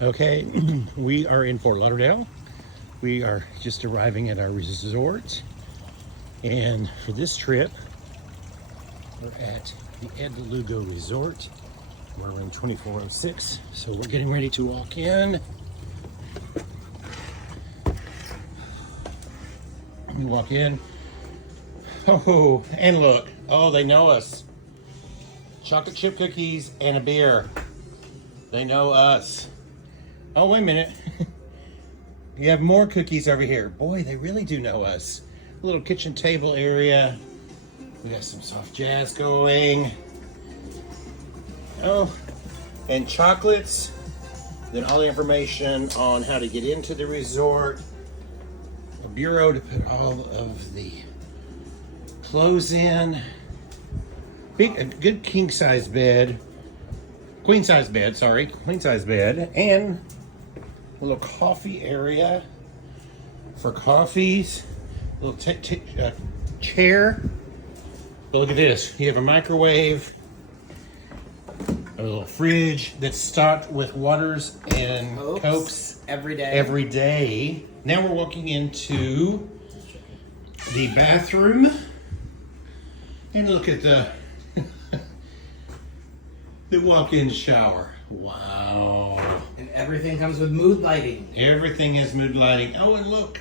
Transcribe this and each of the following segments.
Okay, we are in Fort Lauderdale. We are just arriving at our resort. And for this trip, we're at the Ed Lugo Resort. We're in 2406, so we're getting ready to walk in. We walk in. Oh, and look. Oh, they know us. Chocolate chip cookies and a beer. They know us. Oh, wait a minute. You have more cookies over here. Boy, they really do know us. A little kitchen table area. We got some soft jazz going. Oh, and chocolates. Then all the information on how to get into the resort. A bureau to put all of the clothes in. A good king size bed. Queen size bed, and a little coffee area for coffees. A little chair. But look at this. You have a microwave, a little fridge that's stocked with waters and Cokes every day. Every day. Now we're walking into the bathroom. And look at the walk-in shower. Wow. And everything comes with mood lighting. Everything has mood lighting. Oh, and look,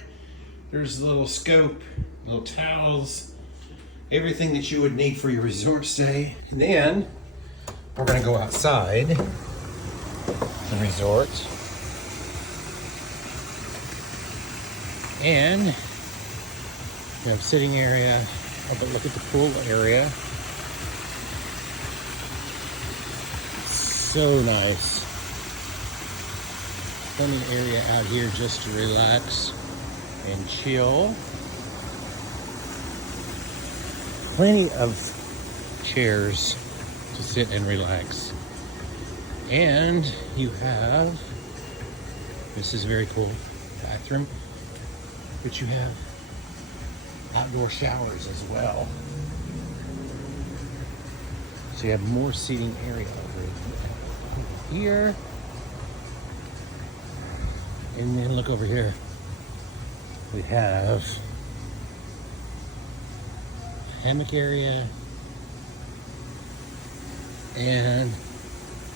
there's a little scope, little towels, everything that you would need for your resort stay. And then we're gonna go outside the resort. And we have sitting area. Oh, but look at the pool area. So nice. Plenty of area out here just to relax and chill. Plenty of chairs to sit and relax. And you have, this is very cool, bathroom, but you have outdoor showers as well. So you have more seating area over here. And then look over here. We have hammock area and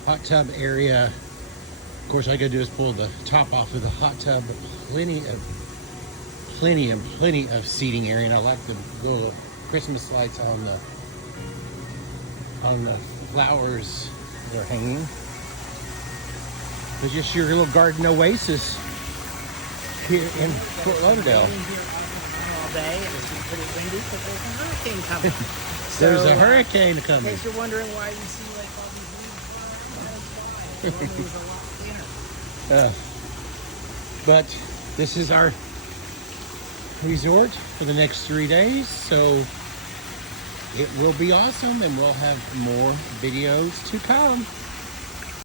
hot tub area. Of course, all I gotta do is pull the top off of the hot tub, but plenty of seating area. And I like the little Christmas lights on the flowers that are hanging. It's just your little garden oasis here in Fort Lauderdale. There's a hurricane coming. In case you're wondering why you see like all these leaves fly, it was a lot thinner. But this is our resort for the next 3 days, so it will be awesome, and we'll have more videos to come.